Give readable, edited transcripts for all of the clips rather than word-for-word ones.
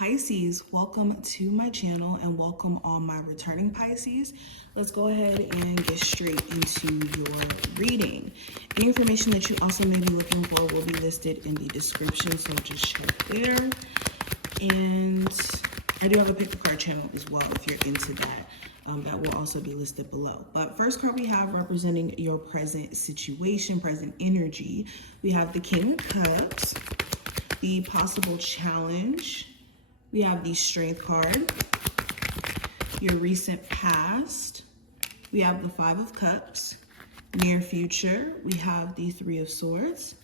Pisces, welcome to my channel and welcome all my returning Pisces. Let's go ahead and get straight into your reading. The information that you also may be looking for will be listed in the description, so just check there. And I do have a pick the card channel as well if you're into that. That will also be listed below. But first card we have representing your present situation, present energy. We have the King of Cups, the possible challenge. We have the Strength card, your recent past. We have the Five of Cups, near future. We have the Three of Swords.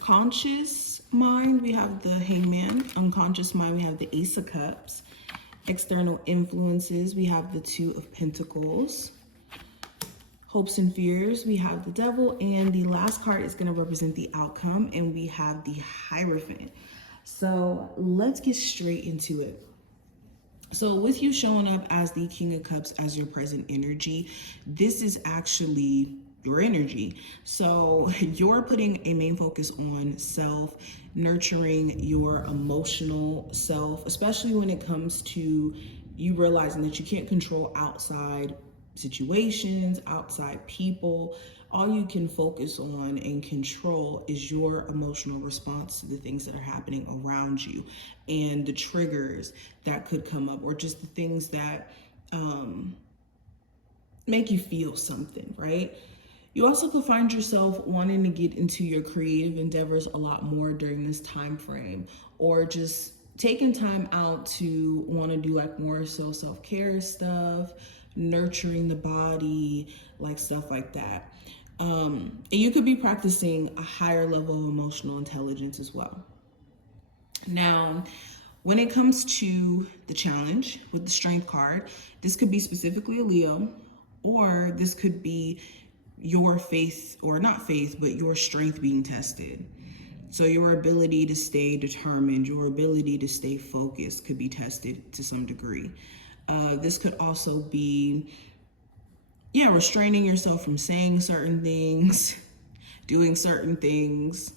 Conscious mind, we have the Hangman. Unconscious mind, we have the Ace of Cups. External influences, we have the Two of Pentacles. Hopes and fears, we have the Devil. And the last card is going to represent the outcome, and we have the Hierophant. So let's get straight into it. So with you showing up as the King of Cups as your present energy, this is actually your energy. So you're putting a main focus on self, nurturing your emotional self, especially when it comes to you realizing that you can't control outside situations, outside people. All you can focus on and control is your emotional response to the things that are happening around you and the triggers that could come up, or just the things that make you feel something, right? You also could find yourself wanting to get into your creative endeavors a lot more during this time frame, or just taking time out to want to do like more so self-care stuff, nurturing the body, like stuff like that. And you could be practicing a higher level of emotional intelligence as well. Now, when it comes to the challenge with the Strength card, this could be specifically a Leo, or this could be your faith, or not faith, but your strength being tested. So your ability to stay determined, your ability to stay focused could be tested to some degree. This could also be, restraining yourself from saying certain things, doing certain things,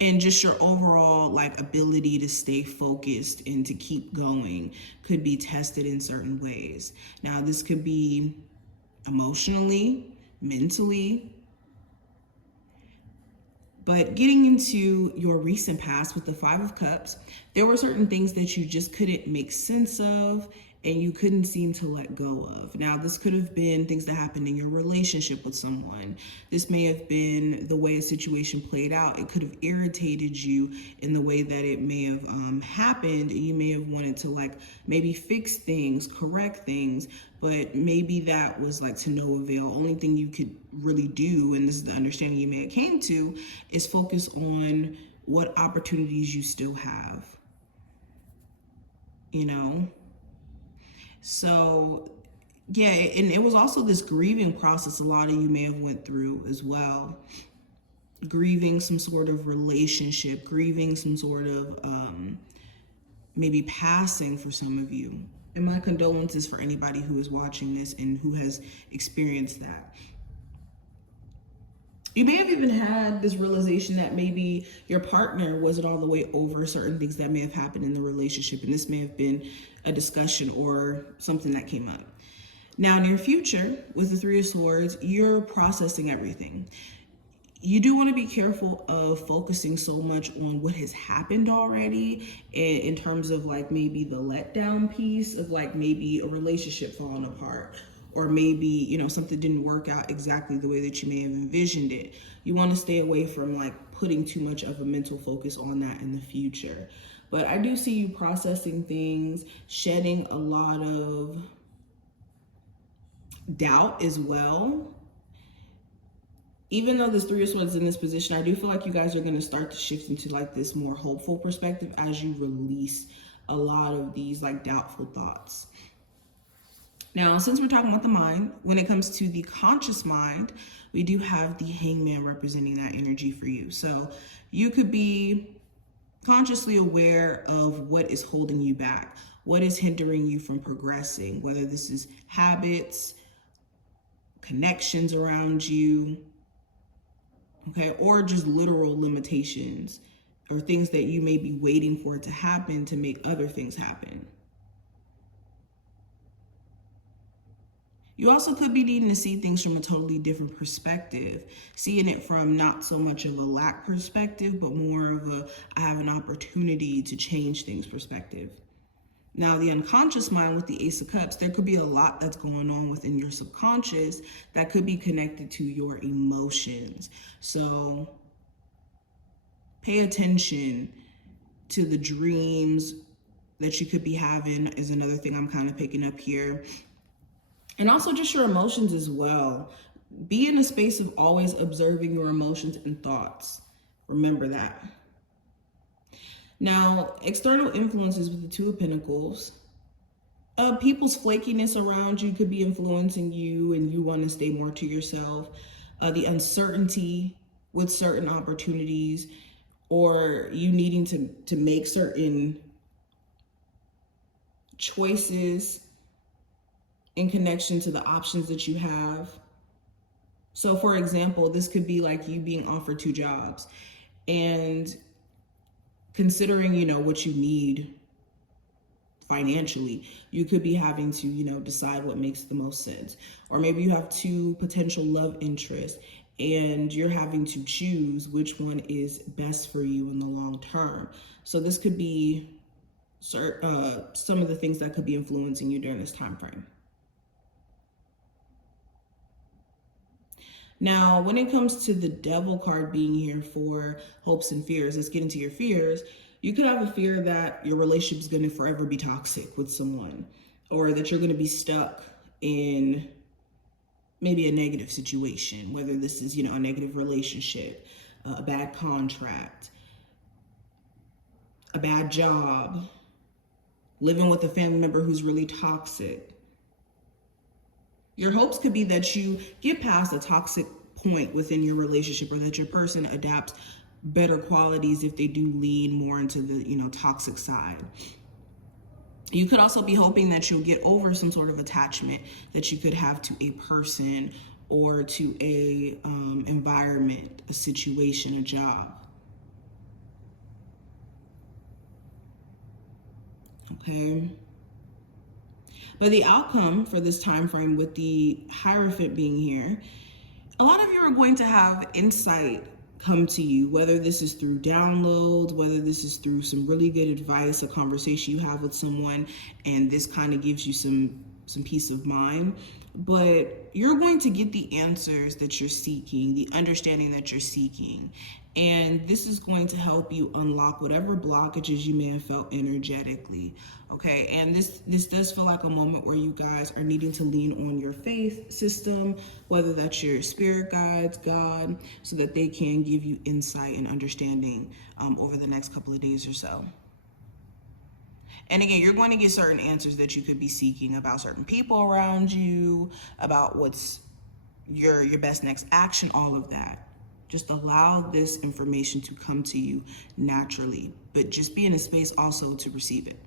and just your overall like ability to stay focused and to keep going could be tested in certain ways. Now, this could be emotionally, mentally. But getting into your recent past with the Five of Cups, there were certain things that you just couldn't make sense of and you couldn't seem to let go of. Now, this could have been things that happened in your relationship with someone. This may have been the way a situation played out. It could have irritated you in the way that it may have happened. And you may have wanted to like maybe fix things, correct things, but maybe that was like to no avail. Only thing you could really do, and this is the understanding you may have came to, is focus on what opportunities you still have, So yeah, and it was also this grieving process a lot of you may have went through as well. Grieving some sort of relationship, grieving some sort of maybe passing for some of you. And my condolences for anybody who is watching this and who has experienced that. You may have even had this realization that maybe your partner wasn't all the way over certain things that may have happened in the relationship, and this may have been a discussion or something that came up. Now, near future, with the Three of Swords, you're processing everything. You do want to be careful of focusing so much on what has happened already in terms of like maybe the letdown piece of like maybe a relationship falling apart, or maybe, something didn't work out exactly the way that you may have envisioned it. You want to stay away from like putting too much of a mental focus on that in the future. But I do see you processing things, shedding a lot of doubt as well. Even though this Three of Swords is in this position, I do feel like you guys are going to start to shift into like this more hopeful perspective as you release a lot of these like doubtful thoughts. Now, since we're talking about the mind, when it comes to the conscious mind, we do have the Hangman representing that energy for you. So you could be consciously aware of what is holding you back, what is hindering you from progressing, whether this is habits, connections around you, okay, or just literal limitations or things that you may be waiting for it to happen to make other things happen. You also could be needing to see things from a totally different perspective, seeing it from not so much of a lack perspective, but more of a I have an opportunity to change things perspective. Now, the unconscious mind with the Ace of Cups, there could be a lot that's going on within your subconscious that could be connected to your emotions. So pay attention to the dreams that you could be having is another thing I'm kind of picking up here. And also just your emotions as well. Be in a space of always observing your emotions and thoughts. Remember that. Now, external influences with the Two of Pentacles. People's flakiness around you could be influencing you and you want to stay more to yourself. The uncertainty with certain opportunities, or you needing to make certain choices in connection to the options that you have. So for example, this could be like you being offered 2 jobs and considering, what you need financially, you could be having to, decide what makes the most sense. Or maybe you have 2 potential love interests and you're having to choose which one is best for you in the long term. So this could be some of the things that could be influencing you during this time frame. Now, when it comes to the Devil card being here for hopes and fears, let's get into your fears. You could have a fear that your relationship is going to forever be toxic with someone, or that you're going to be stuck in maybe a negative situation, whether this is, a negative relationship, a bad contract, a bad job, living with a family member who's really toxic. Your hopes could be that you get past a toxic point within your relationship, or that your person adapts better qualities if they do lean more into the, toxic side. You could also be hoping that you'll get over some sort of attachment that you could have to a person or to a environment, a situation, a job. Okay. But the outcome for this time frame with the Hierophant being here, a lot of you are going to have insight come to you, whether this is through downloads, whether this is through some really good advice, a conversation you have with someone, and this kind of gives you some peace of mind. But you're going to get the answers that you're seeking, the understanding that you're seeking. And this is going to help you unlock whatever blockages you may have felt energetically, okay? And this does feel like a moment where you guys are needing to lean on your faith system, whether that's your spirit guides, God, so that they can give you insight and understanding over the next couple of days or so. And again, you're going to get certain answers that you could be seeking about certain people around you, about what's your best next action, all of that. Just allow this information to come to you naturally, but just be in a space also to receive it.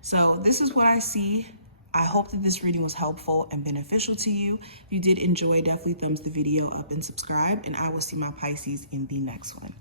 So this is what I see. I hope that this reading was helpful and beneficial to you. If you did enjoy, definitely thumbs the video up and subscribe, and I will see my Pisces in the next one.